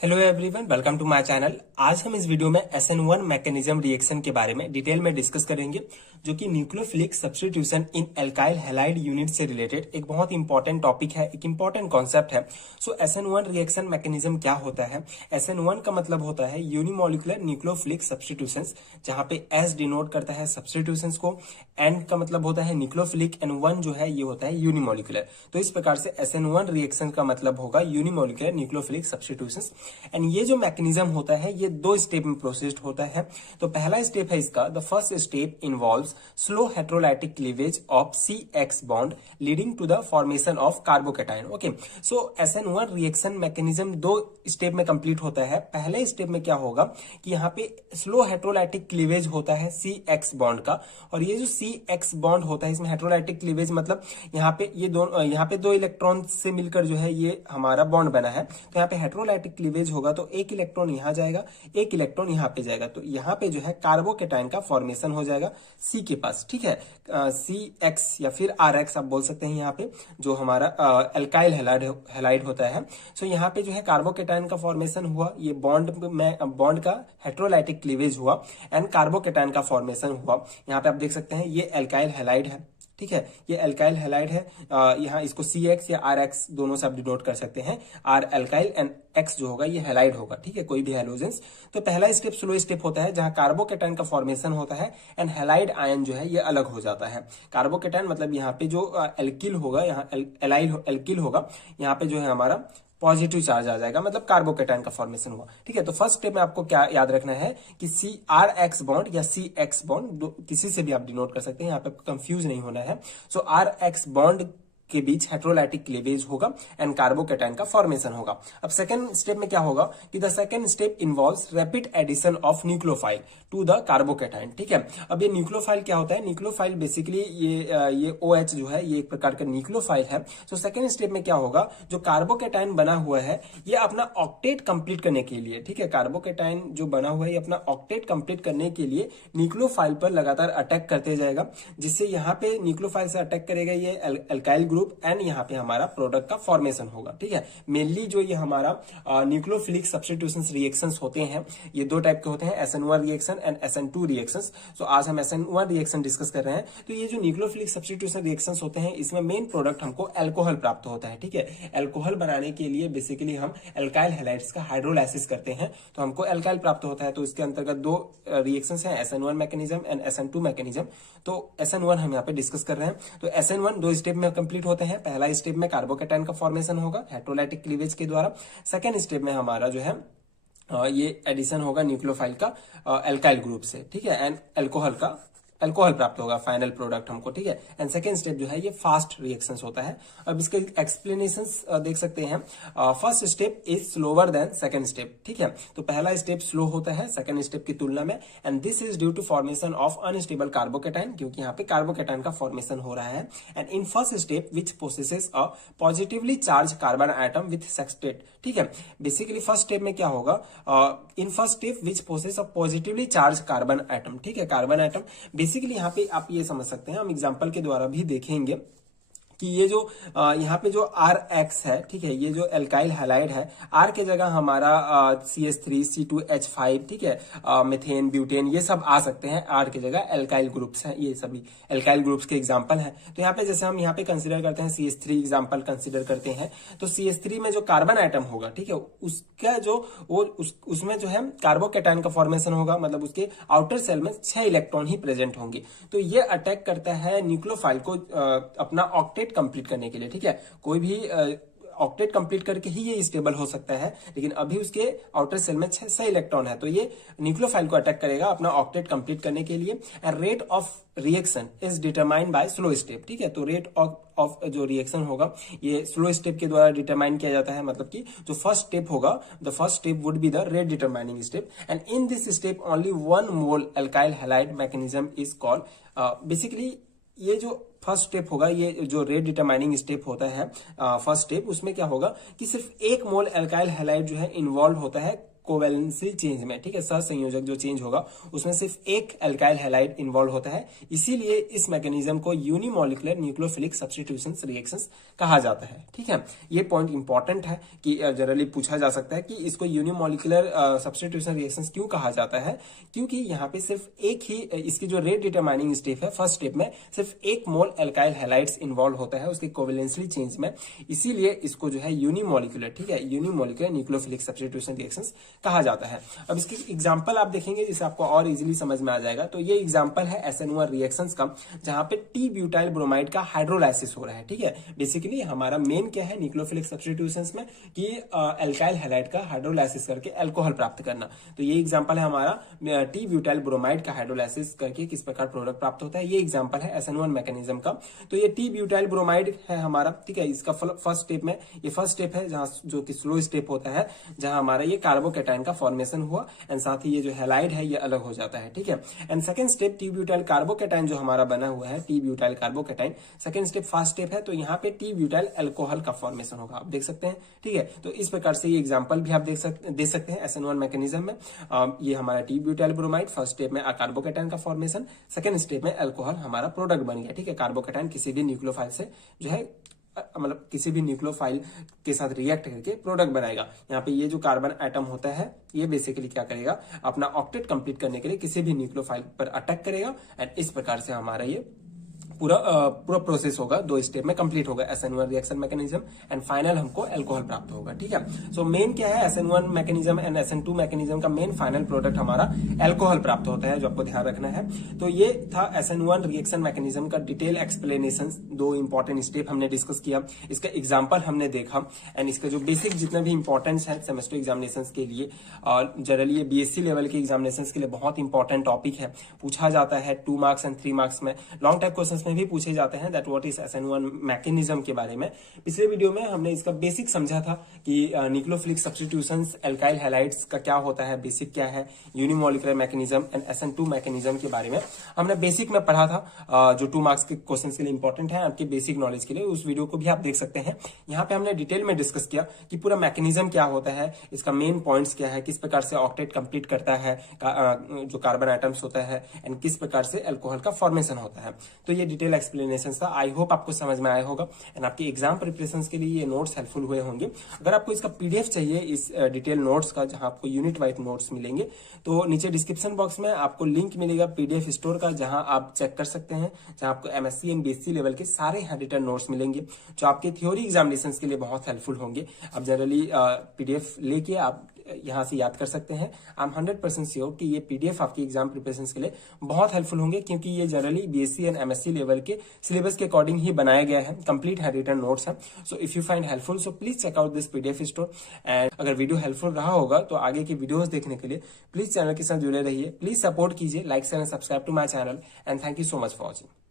Hello everyone, welcome to my channel. आज हम इस वीडियो में SN1 मैकेनिज्म रिएक्शन के बारे में डिटेल में डिस्कस करेंगे, जो कि न्यूक्लियोफिलिक सब्स्टिट्यूशन इन एल्काइल हैलाइड यूनिट से रिलेटेड एक बहुत इंपॉर्टेंट टॉपिक है, एक इंपॉर्टेंट कॉन्सेप्ट है। सो SN1 रिएक्शन मैकेनिज्म क्या होता है? SN1 का मतलब होता है यूनिमोलिकुलर न्यूक्लियोफिलिक सब्स्टिट्यूशन, जहां पे S डिनोट करता है सब्स्टिट्यूशन को, N का मतलब होता है न्यूक्लियोफिलिक एंड 1 जो है ये होता है यूनिमोलिकुलर। तो इस प्रकार से SN1 रिएक्शन का मतलब होगा यूनिमोलिकुलर न्यूक्लियोफिलिक सब्स्टिट्यूशन। एंड ये जो मैकेनिज्म होता है ये दो स्टेप में प्रोसेस्ड होता है। तो पहला स्टेप है इसका, the first step involves slow heterolytic cleavage of CX bond leading to the formation of carbocation. Okay, so SN1 reaction mechanism दो स्टेप में कंप्लीट होता है। पहले स्टेप में क्या होगा कि यहाँ पे स्लो हेटेरोलाइटिक क्लीवेज होता है CX बॉन्ड का, और ये जो CX बॉन्ड होता है इसमें हेटेरोलाइटिक क्लीवेज मतलब यहाँ पे दो इलेक्ट्रॉन से मिलकर जो है ये हमारा बॉन्ड बना है। तो यहाँ पे हेटेरोलाइटिक क्लीवेज होगा तो एक इलेक्ट्रॉन यहां जाएगा, एक इलेक्ट्रॉन यहां पे जाएगा, तो यहां पे जो है कार्बोकेटाइन का फॉर्मेशन हो जाएगा C के पास। ठीक है, CX या फिर RX आप बोल सकते हैं, यहाँ पे जो हमारा एल्काइल हैलाइड होता है। सो यहाँ पे जो है कार्बोकेटाइन का फॉर्मेशन हुआ, ये बॉन्ड का हेटेरोलाइटिक क्लीवेज हुआ एंड कार्बोकेटाइन का फॉर्मेशन हुआ। यहाँ पे आप देख सकते हैं ये एल्काइल हैलाइड है। ठीक है, ये एल्काइल हैलाइड है। यहाँ इसको CX या RX दोनों से आप डिनोट कर सकते हैं। R एल्काइल एंड X जो होगा ये हैलाइड होगा। ठीक है, कोई भी हैलोजेंस। तो पहला स्टेप स्लो स्टेप होता है जहां कार्बोकेटाइन का फॉर्मेशन होता है एंड हैलाइड आयन जो है ये अलग हो जाता है। कार्बोकेटाइन मतलब यहाँ पे जो एल्किल होगा, यहाँ एल्किल होगा, यहाँ पे जो है हमारा पॉजिटिव चार्ज आ जाएगा, मतलब कार्बोकेटाइन का फॉर्मेशन हुआ। ठीक है, तो फर्स्ट स्टेप में आपको क्या याद रखना है कि RX बॉन्ड या CX बॉन्ड किसी से भी आप डिनोट कर सकते हैं, यहाँ पे कंफ्यूज नहीं होना है। सो RX बॉन्ड के बीच हेटेरोलाइटिक क्लीवेज होगा एंड कार्बोकेटाइन का फॉर्मेशन होगा। अब सेकंड स्टेप में क्या होगा कि the second step involves rapid addition of nucleophile to the carbocation. ठीक है, अब ये न्यूक्लियोफाइल क्या होता है? न्यूक्लियोफाइल बेसिकली ये OH जो है ये एक प्रकार का न्यूक्लियोफाइल है। तो सेकंड स्टेप में क्या होगा, जो कार्बोकेटाइन बना हुआ है ये अपना ऑक्टेट कंप्लीट करने के लिए, ठीक है, कार्बोकेटाइन जो बना हुआ है ये अपना ऑक्टेट कंप्लीट करने के लिए न्यूक्लियोफाइल पर लगातार अटैक करते जाएगा, जिससे यहाँ पे न्यूक्लियोफाइल से अटैक करेगा ये एल्काइल ग्रुप एंड यहाँ पे हमारा प्रोडक्ट का फॉर्मेशन होगा। ठीक है, मेनली जो ये हमारा न्यूक्लियोफिलिक सब्स्टिट्यूशन रिएक्शंस होते हैं ये दो टाइप के होते हैं, SN1 reaction and SN2 reactions. तो आज हम SN1 रिएक्शन डिस्कस कर रहे हैं। तो ये जो न्यूक्लियोफिलिक सब्स्टिट्यूशन रिएक्शंस होते हैं इसमें मेन प्रोडक्ट हमको अल्कोहल प्राप्त होता है। ठीक है, अल्कोहल बनाने के लिए बेसिकली हम एल्काइल हैलाइड्स का हाइड्रोलाइसिस करते हैं, तो हमको एल्काइल प्राप्त होता है। तो इसके अंतर्गत दो रिएक्शंस हैं, SN1 mechanism and SN2 mechanism. तो SN1 हम यहाँ पे डिस्कस कर रहे हैं। तो SN1 दो स्टेप में कंप्लीट होते हैं। पहला स्टेप में कार्बोकेटाइन का फॉर्मेशन होगा हेटेरोलाइटिक क्लीवेज के द्वारा। सेकेंड स्टेप में हमारा जो है ये एडिशन होगा न्यूक्लियोफाइल का एल्काइल ग्रुप से। ठीक है, एंड अल्कोहल प्राप्त होगा फाइनल प्रोडक्ट हमको। ठीक है, एंड सेकेंड स्टेप जो है ये फास्ट रिएक्शंस होता है। अब इसके एक्सप्लेनेशंस देख सकते हैं। First step is slower than second step. ठीक है, तो पहला स्टेप स्लो होता है सेकेंड स्टेप की तुलना में, and this is due to formation of unstable carbocation, क्योंकि यहाँ पे कार्बोकेटाइन का फॉर्मेशन हो रहा है। And in first step which possesses a positively charge carbon atom with sextet. ठीक है, बेसिकली फर्स्ट स्टेप में क्या होगा, in first step which possess a positively charge carbon atom. ठीक है, कार्बन आइटम बेसिकली यहाँ पे आप ये समझ सकते हैं, हम एग्जांपल के द्वारा भी देखेंगे कि ये जो यहाँ पे जो RX है, ठीक है, ये जो एल्काइल हैलाइड है, R के जगह हमारा CH3 C2H5, ठीक है, मेथेन ब्यूटेन ये सब आ सकते हैं। R के जगह एल्काइल ग्रुप्स हैं, ये सभी एल्काइल ग्रुप्स के एग्जांपल हैं। तो यहाँ पे जैसे हम यहाँ पे कंसिडर करते हैं CH3 एग्जांपल कंसिडर करते हैं, तो CH3 में जो कार्बन आइटम होगा, ठीक है, उसका जो उसमें जो है कार्बोकेटाइन का फॉर्मेशन होगा, मतलब उसके आउटर सेल में 6 इलेक्ट्रॉन ही प्रेजेंट होंगे। तो ये अटैक करता है न्यूक्लियोफाइल को अपना ऑक्टेट कंप्लीट करने के लिए। ठीक है, कोई भी ऑक्टेट कंप्लीट करके ही ये स्टेबल हो सकता है, लेकिन अभी उसके आउटर सेल में 6 इलेक्ट्रॉन है, तो ये न्यूक्लियोफाइल को अटैक करेगा अपना ऑक्टेट कंप्लीट करने के लिए। And rate of reaction is determined by slow step. ठीक है, तो रेट ऑफ जो रिएक्शन होगा ये स्लो स्टेप के द्वारा डिटरमाइन किया जाता है, मतलब कि जो फर्स्ट स्टेप होगा, the first step would be the rate determining step, and in this step only 1 mole alkyl halide mechanism is called. Basically ये जो फर्स्ट स्टेप होगा, ये जो रेट डिटरमाइनिंग स्टेप होता है फर्स्ट स्टेप, उसमें क्या होगा कि सिर्फ 1 मोल एल्काइल हैलाइड जो है इन्वॉल्व होता है कोवेलेंसी चेंज में, ठीक है, सहसंयोजक जो चेंज होगा उसमें सिर्फ एक अल्काइल हैलाइड इन्वॉल्व होता है। इसीलिए इस मैकेनिज्म को यूनिमोलिकुलर न्यूक्लियोफिलिक सब्स्टिट्यूशन रिएक्शंस कहा जाता है। ठीक है, ये पॉइंट इंपॉर्टेंट है कि जनरली पूछा जा सकता है कि इसको यूनिमोलिकुलर सब्स्टिट्यूशन रिएक्शंस क्यों कहा जाता है, क्योंकि यहाँ पे सिर्फ एक ही इसकी जो रेट डिटरमाइनिंग स्टेप है, फर्स्ट स्टेप में सिर्फ एक मोल अल्काइल हैलाइड्स इन्वॉल्व होता है उसके कोवेलेंसली चेंज में, इसीलिए इसको जो है यूनिमोलिकुलर, ठीक है, यूनिमोलिकुलर न्यूक्लियोफिलिक सब्स्टिट्यूशन रिएक्शंस कहा जाता है। अब इसकी एग्जांपल आप देखेंगे जिससे आपको और इजीली समझ में आ जाएगा। तो ये एग्जांपल है SN1 रिएक्शंस का, जहां पे टी ब्यूटाइल ब्रोमाइड का हाइड्रोलाइसिस हो रहा है। ठीक है, बेसिकली हमारा मेन क्या है न्यूक्लियोफिलिक सब्स्टिट्यूशंस में कि अल्काइल हैलाइड का हाइड्रोलाइसिस करके अल्कोहल प्राप्त करना। तो ये एग्जांपल है हमारा टी ब्यूटाइल ब्रोमाइड का हाइड्रोलाइसिस करके किस प्रकार प्रोडक्ट प्राप्त होता है। ये एग्जांपल है SN1 मैकेनिज्म का। तो ये टी ब्यूटाइल ब्रोमाइड है हमारा, ठीक है, इसका फर्स्ट स्टेप में, ये फर्स्ट स्टेप है जहां जो कि स्लो स्टेप होता है, जहां हमारा ये कार्बोकैटायन का फॉर्मेशन हुआ एंड साथ ही ये जो हैलाइड है ये अलग हो जाता है। ठीक है, and second step T butyl carbocation जो हमारा बना हुआ है, T butyl carbocation second step first step है, तो यहाँ पे टी ब्यूटाइल अल्कोहल का फॉर्मेशन होगा, आप देख सकते हैं। ठीक है, तो इस प्रकार से ये एग्जांपल भी आप दे सकते हैं SN1 मैकेनिज्म में। ये हमारा T butyl bromide first step में कार्बोकैटायन का फॉर्मेशन, सेकंड स्टेप में अल्कोहल हमारा प्रोडक्ट बन गया। ठीक है, कार्बोकैटायन किसी भी न्यूक्लियोफाइल से जो है मतलब किसी भी न्यूक्लियोफाइल के साथ रिएक्ट करके प्रोडक्ट बनाएगा। यहाँ पे ये जो कार्बन एटम होता है ये बेसिकली क्या करेगा, अपना ऑक्टेट कंप्लीट करने के लिए किसी भी न्यूक्लियोफाइल पर अटैक करेगा एंड इस प्रकार से हमारा ये पूरा प्रोसेस होगा, 2 स्टेप में कंप्लीट होगा SN1 reaction mechanism and final हमको अल्कोहल प्राप्त होगा। ठीक है, सो मेन क्या है SN1 mechanism and SN2 mechanism का मेन फाइनल प्रोडक्ट हमारा अल्कोहल प्राप्त होता है, जो आपको ध्यान रखना है। तो ये था SN1 रिएक्शन मैकेनिज्म का डिटेल एक्सप्लेनेशन, 2 इंपॉर्टेंट स्टेप हमने डिस्कस किया, इसका एग्जाम्पल हमने देखा एंड इसका जो बेसिक जितना भी इंपॉर्टेंस है सेमेस्टर एग्जामिनेशन के लिए और जनरली BSc लेवल के एग्जामिनेशन के लिए बहुत इंपॉर्टेंट टॉपिक है, पूछा जाता है 2 मार्क्स एंड 3 मार्क्स में, लॉन्ग टाइप क्वेश्चन में भी पूछे जाते हैं that what is SN1 mechanism के बारे में। पिछले वीडियो में हमने इसका बेसिक समझा था कि न्यूक्लियोफिलिक सब्स्टिट्यूशंस अल्काइल हैलाइड्स का क्या होता है, बेसिक क्या है, unimolecular mechanism and SN2 mechanism के बारे में हमने बेसिक में पढ़ा था, जो 2 मार्क्स के क्वेश्चन के लिए इंपॉर्टेंट है आपके बेसिक नॉलेज के लिए। उस वीडियो को भी आप देख सकते हैं। यहाँ पे हमने डिटेल में डिस्कस किया कि पूरा मैकेनिज्म क्या होता है, इसका मेन पॉइंट्स क्या है, किस प्रकार से ऑक्टेट कंप्लीट करता है जो कार्बन आइटम्स होता है एंड किस प्रकार से अल्कोहल का फॉर्मेशन होता है। तो ये डिटेल एक्सप्लेनेशन था, आई होप आपको समझ में आया होगा एंड आपके एग्जाम प्रिपरेशन के लिए ये नोट्स हेल्पफुल हुए होंगे। अगर आपको इसका PDF चाहिए इस डिटेल नोट्स का, जहां आपको यूनिट वाइज नोट्स मिलेंगे, तो नीचे डिस्क्रिप्शन बॉक्स में आपको लिंक मिलेगा PDF स्टोर का, जहां आप चेक कर सकते हैं, जहां आपको MSc एंड BSc लेवल के सारे हैंड नोट्स मिलेंगे जो आपके थ्योरी एग्जामिनेशन के लिए बहुत हेल्पफुल होंगे। अब जनरली PDF लेके आप यहां से याद कर सकते हैं। आई एम 100% श्योर कि ये PDF आपकी एग्जाम प्रिपरेशन के लिए बहुत हेल्पफुल होंगे, क्योंकि ये generally BSc and MSc level के सिलेबस के अकॉर्डिंग ही बनाया गया है, कंप्लीट है रिटर्न नोट्स है। So if you find helpful so please check out this PDF store and अगर वीडियो हेल्पफुल रहा होगा तो आगे की वीडियोस देखने के लिए प्लीज चैनल के साथ जुड़े रहिए, प्लीज सपोर्ट कीजिए, like share and subscribe to my channel and thank you so much for watching.